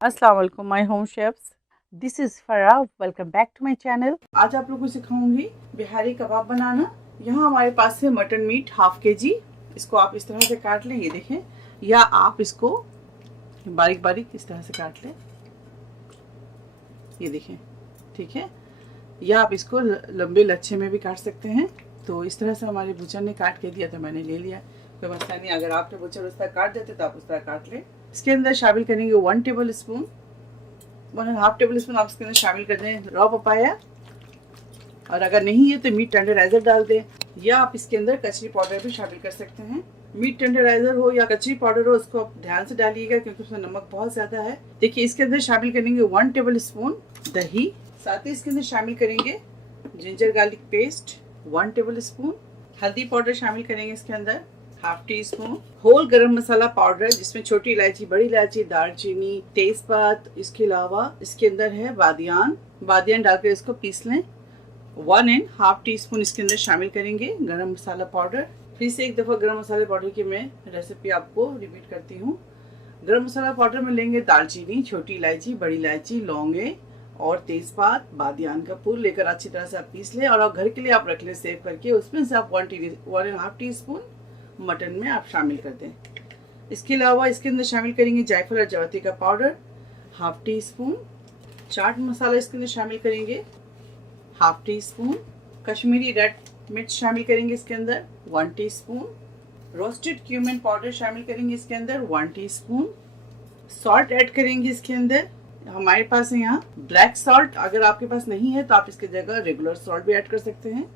अस्सलाम वालेकुम my home chefs, this is Farah. Welcome back to my channel. आज आप लोगों को सिखाऊंगी बिहारी कबाब बनाना। यहाँ हमारे पास है मटन मीट हाफ के जी। इसको आप इस तरह से काट लें, ये देखें, या आप इसको बारीक बारीक इस तरह से काट लें, ये देखें, ठीक है। या आप इसको लंबे लच्छे में भी काट सकते हैं। तो इस तरह से हमारे बुचर ने काट के दिया तो मैंने ले लिया, कोई मसला नहीं। अगर आपने बुचर उस तरह काट देते तो आप उस तरह काट लें। इसके अंदर शामिल करेंगे 1 टेबल स्पून, 1.5 टेबल स्पून आप इसके अंदर शामिल कर दें रॉ पपाया, और अगर नहीं है तो मीट टेंडराइजर डाल दें, या आप इसके अंदर कचरी पाउडर भी शामिल कर सकते हैं। मीट टेंडराइजर हो या कचरी पाउडर हो, उसको आप ध्यान से डालिएगा क्योंकि उसमें नमक बहुत ज्यादा है। देखिए, इसके अंदर शामिल करेंगे 1 टेबल स्पून दही, साथ ही इसके अंदर शामिल करेंगे ginger garlic paste 1 table spoon, हल्दी पाउडर शामिल करेंगे इसके अंदर हाफ टी स्पून, होल गरम मसाला पाउडर जिसमें छोटी इलायची, बड़ी इलायची, दालचीनी, तेजपात, इसके अलावा इसके अंदर है बादियान, बादियान डालकर इसको पीस लें। 1.5 टीस्पून इसके अंदर शामिल करेंगे गरम मसाला पाउडर। फिर से एक दफ़ा गरम मसाले पाउडर की मैं रेसिपी आपको रिपीट करती हूँ। गरम मसाला पाउडर में लेंगे दालचीनी, छोटी इलायची, बड़ी इलायची, लौंगे और तेजपात, बादियान का फूल लेकर अच्छी तरह से आप पीस लें, और घर के लिए आप रख लें सेव करके। उसमें से आप 1.5 टीस्पून मटन में आप शामिल कर दें। इसके अलावा इसके अंदर शामिल करेंगे जायफल और जावित्री का powder half tea spoon, chaat masala इसके अंदर शामिल करेंगे half tea spoon, Kashmiri red मिर्च शामिल करेंगे इसके अंदर 1 टीस्पून, रोस्टेड क्यूमिन पाउडर शामिल करेंगे इसके अंदर 1 टीस्पून, सॉल्ट ऐड करेंगे इसके अंदर। हमारे पास है यहाँ ब्लैक सॉल्ट, अगर आपके पास नहीं है तो आप इसकी जगह रेगुलर सॉल्ट भी ऐड कर सकते हैं।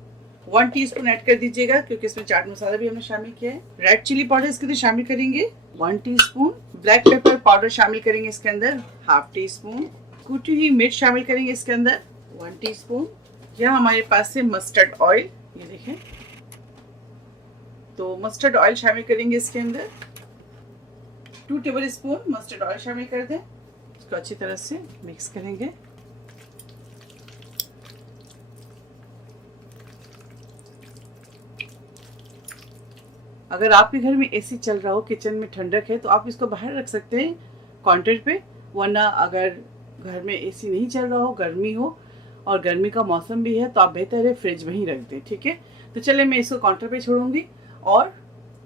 1 टीस्पून ऐड कर दीजिएगा क्योंकि इसमें चाट मसाला भी हमने शामिल किया है। रेड चिली पाउडर इसके अंदर शामिल करेंगे 1 टीस्पून, ब्लैक पेपर पाउडर शामिल करेंगे इसके अंदर हाफ टी स्पून, कुटी हुई मिर्च शामिल करेंगे इसके अंदर 1 टीस्पून। यहाँ हमारे पास है मस्टर्ड ऑयल, ये देखें, तो मस्टर्ड ऑयल शामिल करेंगे इसके अंदर 2 टेबल स्पून मस्टर्ड ऑयल शामिल कर दें। इसको अच्छी तरह से मिक्स करेंगे। अगर आपके घर में एसी चल रहा हो, किचन में ठंडक है, तो आप इसको बाहर रख सकते हैं काउंटर पे, वरना अगर घर में एसी नहीं चल रहा हो, गर्मी हो और गर्मी का मौसम भी है, तो आप बेहतर है फ्रिज में ही रख दें, ठीक है। तो चलिए मैं इसको काउंटर पे छोड़ूंगी और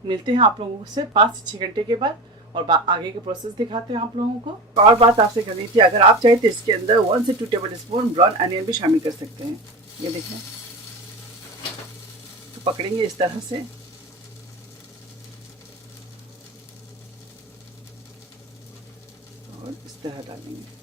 मिलते हैं आप लोगों से 5 से 6 घंटे के बाद, और आगे के प्रोसेस दिखाते हैं आप लोगों को। और बात आपसे करनी थी, अगर आप चाहे तो इसके अंदर 1 से 2 टेबल स्पून ब्राउन अनियन भी शामिल कर सकते हैं। ये देखें, तो पकड़ेंगे इस तरह से, और इस तरह डालेंगे।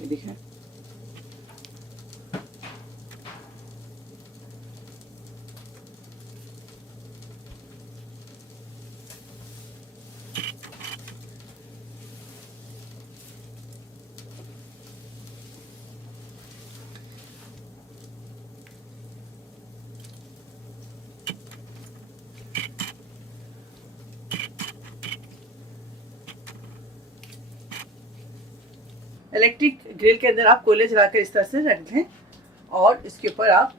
ये देखें, इलेक्ट्रिक ग्रिल के अंदर आप कोयले जलाकर इस तरह से रख लें, और इसके ऊपर आप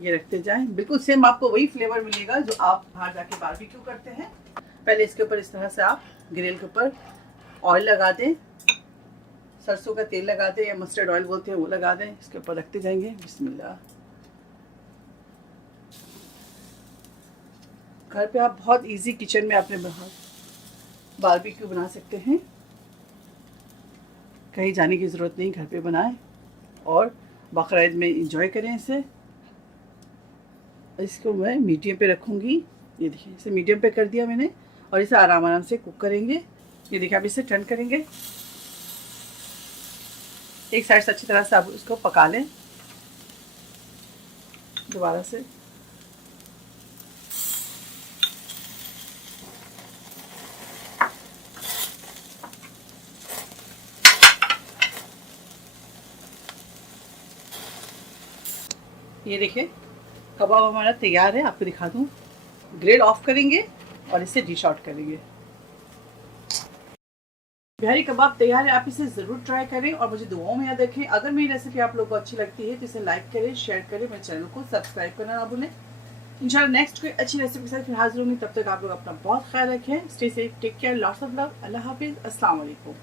ये रखते जाएं। बिल्कुल सेम आपको वही फ्लेवर मिलेगा जो आप बाहर जाके बारबेक्यू करते हैं। पहले इसके ऊपर इस तरह से आप ग्रिल के ऊपर ऑयल लगा दें, सरसों का तेल लगा दें या मस्टर्ड ऑयल बोलते हैं वो लगा दें, इसके ऊपर रखते जाएंगे। बिस्मिल्लाह। घर पे आप बहुत इजी किचन में अपने बारबेक्यू बना सकते हैं, कहीं जाने की ज़रूरत नहीं, घर पे बनाएं और बकरीद में इंजॉय करें इसे। इसको मैं मीडियम पे रखूँगी, ये देखिए, इसे मीडियम पे कर दिया मैंने, और इसे आराम आराम से कुक करेंगे। ये देखिए, आप इसे टर्न करेंगे, एक साइड से अच्छी तरह से आप इसको पका लें दोबारा से। ये देखिए, कबाब हमारा तैयार है, आपको दिखा दूँ। ग्रिल ऑफ करेंगे और इसे डिश आउट करेंगे। बिहारी कबाब तैयार है, आप इसे ज़रूर ट्राई करें और मुझे दुआओं में याद रखें। अगर मेरी रेसिपी आप लोगों को अच्छी लगती है तो इसे लाइक करें, शेयर करें, मेरे चैनल को सब्सक्राइब करना ना भूलें। इंशाल्लाह नेक्स्ट कोई अच्छी रेसिपी के साथ फिर हाजिर होंगी। तब तक आप लोग अपना बहुत ख्याल रखें। Stay safe, take care, lots of love. अल्लाह हाफिज़, अस्सलाम वालेकुम।